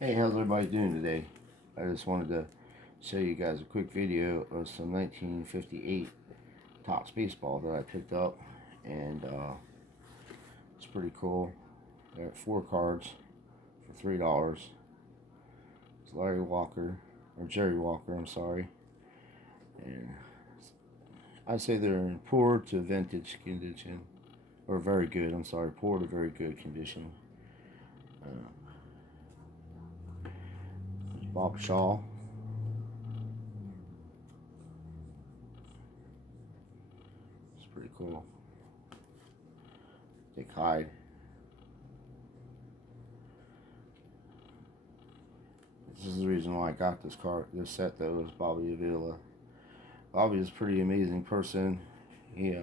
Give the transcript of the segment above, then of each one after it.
Hey, how's everybody doing today? I just wanted to show you guys a quick video of some 1958 Topps baseball that I picked up, and it's pretty cool. I got 4 cards for $3. It's Larry Walker, or Jerry Walker, I'm sorry. And I'd say they're in poor to vintage condition, or very good, I'm sorry, poor to very good condition. Bob Shaw. It's pretty cool. Dick Hyde. This is the reason why I got this set though, is Bobby Avila. Bobby is a pretty amazing person. He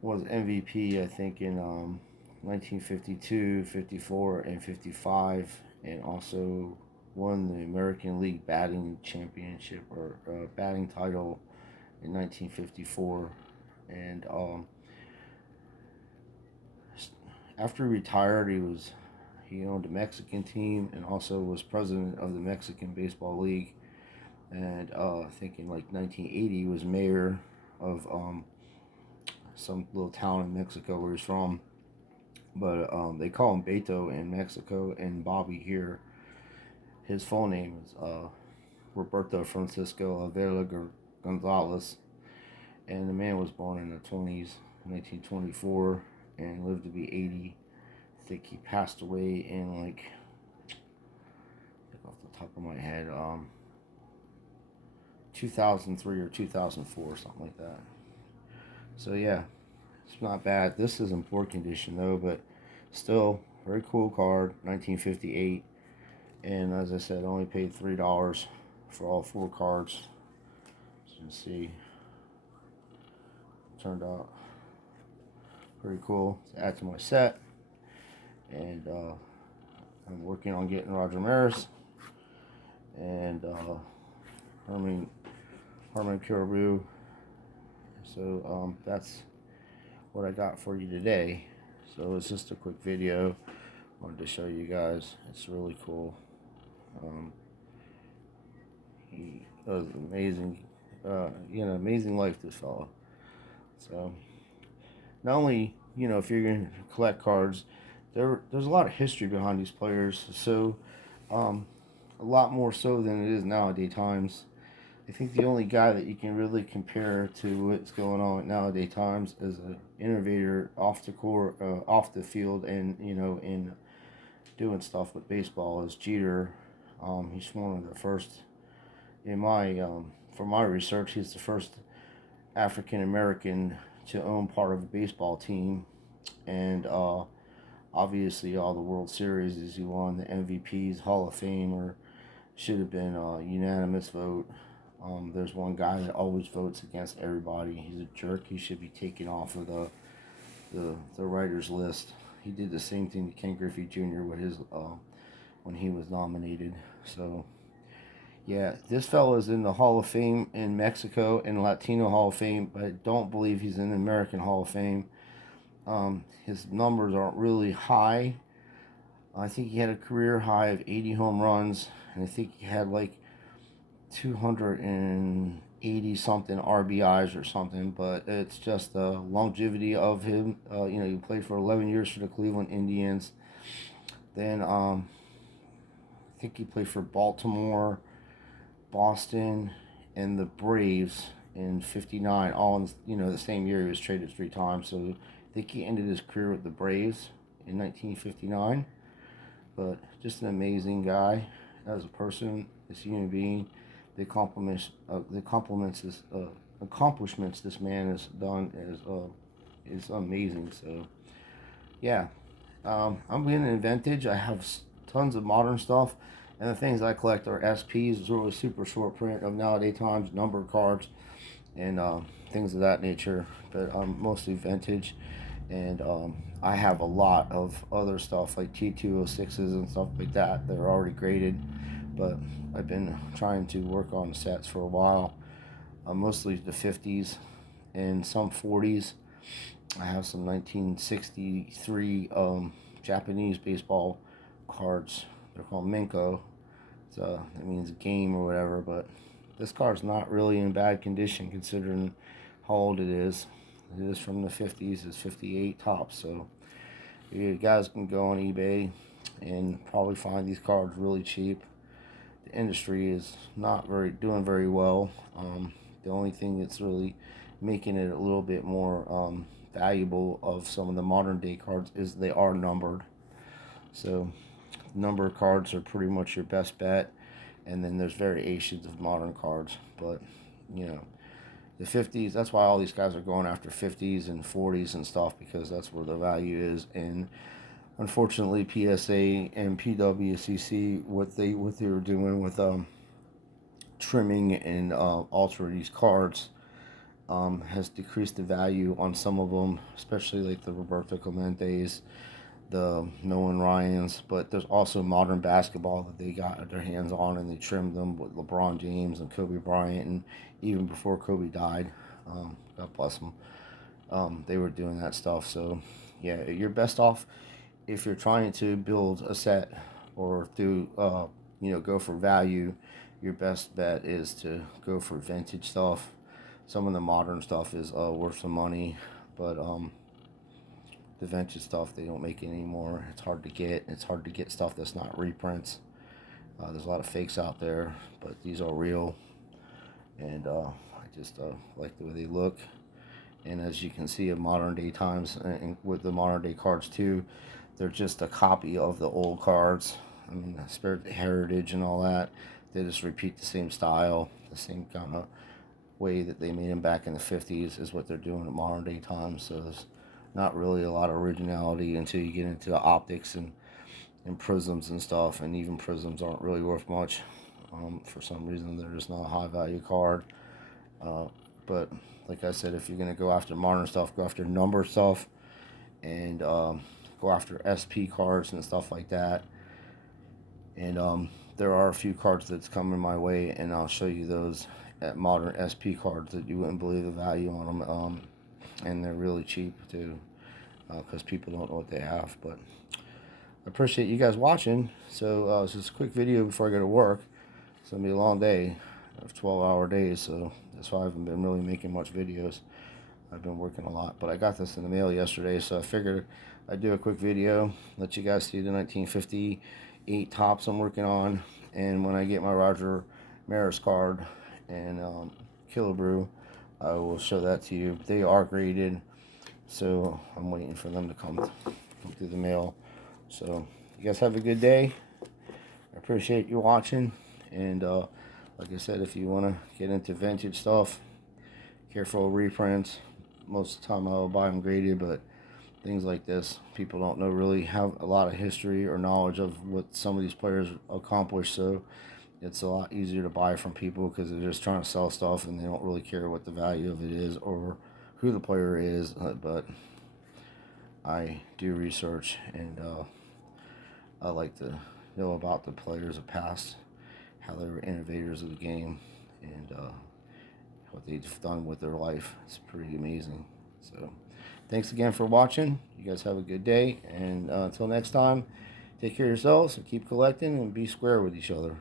was MVP, I think, in 1952, 54, and 55, and also won the American League batting championship, or batting title, in 1954. And after he retired, he owned a Mexican team and also was president of the Mexican Baseball League. And I think in like 1980 he was mayor of some little town in Mexico where he's from. But they call him Beto in Mexico, and Bobby here. His full name is Roberto Francisco Avila Gonzalez. And the man was born in the 20s, 1924, and lived to be 80. I think he passed away in like, off the top of my head, 2003 or 2004, something like that. So yeah, it's not bad. This is in poor condition though, but still very cool card, 1958. And as I said, I only paid $3 for all 4 cards. As you can see, it turned out pretty cool to add to my set. And I'm working on getting Roger Maris and Herman Caribou. So that's what I got for you today. So it's just a quick video. I wanted to show you guys. It's really cool. He was amazing. Amazing life, this fella. So not only, if you're going to collect cards, there's a lot of history behind these players. So a lot more so than it is nowadays times. I think the only guy that you can really compare to what's going on nowadays times is an innovator off the court, off the field, and in doing stuff with baseball is Jeter. He's one of the first, from my research, he's the first African American to own part of a baseball team, and obviously all the World Series he won, the MVPs, Hall of Fame, or should have been a unanimous vote. There's one guy that always votes against everybody. He's a jerk. He should be taken off of the writers list. He did the same thing to Ken Griffey Jr. with his when he was nominated. So yeah, this fellow is in the Hall of Fame in Mexico and Latino Hall of Fame, but I don't believe he's in the American Hall of Fame. His numbers aren't really high. I think he had a career high of 80 home runs, and I think he had like 280 something RBIs or something, but it's just the longevity of him. He played for 11 years for the Cleveland Indians. Then I think he played for Baltimore, Boston, and the Braves in '59. All in the same year. He was traded 3 times, so I think he ended his career with the Braves in 1959. But just an amazing guy as a person, as a human being. The accomplishments this man has done is amazing. So yeah, I'm getting in vintage. I have tons of modern stuff, and the things I collect are SPs, really super short print of nowadays times, number cards, and things of that nature. But I'm mostly vintage, and I have a lot of other stuff like T206s and stuff like that that are already graded. But I've been trying to work on sets for a while, mostly the 50s and some 40s. I have some 1963 Japanese baseball cards They're called Minko. So that means game or whatever. But this card's not really in bad condition considering how old it is. It is from the 50s. It's 58 tops. So you guys can go on eBay and probably find these cards really cheap. The industry is not doing very well. The only thing that's really making it a little bit more valuable of some of the modern day cards is they are numbered. So number cards are pretty much your best bet, and then there's variations of modern cards. But you know, the 50s, that's why all these guys are going after 50s and 40s and stuff, because that's where the value is. And unfortunately, PSA and PWCC, what they were doing with trimming and alter these cards has decreased the value on some of them, especially like the Roberto Clementes, the Nolan Ryans. But there's also modern basketball that they got their hands on, and they trimmed them with LeBron James and Kobe Bryant, and even before Kobe died, God bless them, they were doing that stuff. So yeah, you're best off if you're trying to build a set or go for value. Your best bet is to go for vintage stuff. Some of the modern stuff is worth some money, but the vintage stuff, they don't make it anymore. It's hard to get. It's hard to get stuff that's not reprints. There's a lot of fakes out there, but these are real, and I just like the way they look. And as you can see, in modern day times, and with the modern day cards too, they're just a copy of the old cards. I mean, Spirit Heritage and all that. They just repeat the same style, the same kind of way that they made them back in the 50s is what they're doing at modern day times. So there's not really a lot of originality until you get into the optics and prisms and stuff. And even prisms aren't really worth much. For some reason, they're just not a high value card. But like I said, if you're going to go after modern stuff, go after number stuff, and go after SP cards and stuff like that. And there are a few cards that's coming my way, and I'll show you those at modern SP cards that you wouldn't believe the value on them. And they're really cheap too, because people don't know what they have. But I appreciate you guys watching. So it's just a quick video before I go to work. It's going to be a long day. I have 12-hour days, so that's why I haven't been really making much videos. I've been working a lot, but I got this in the mail yesterday, so I figured I'd do a quick video, let you guys see the 1958 tops I'm working on, and when I get my Roger Maris card and Killebrew, I will show that to you. They are graded, so I'm waiting for them to come through the mail. So you guys have a good day. I appreciate you watching, and like I said, if you want to get into vintage stuff, careful reprints. Most of the time I'll buy them graded, but things like this, people don't know really have a lot of history or knowledge of what some of these players accomplished. So it's a lot easier to buy from people because they're just trying to sell stuff and they don't really care what the value of it is or who the player is. But I do research, and I like to know about the players of past, how they were innovators of the game, and what they've done with their life. It's pretty amazing. So thanks again for watching. You guys have a good day, and until next time, take care of yourselves and keep collecting and be square with each other.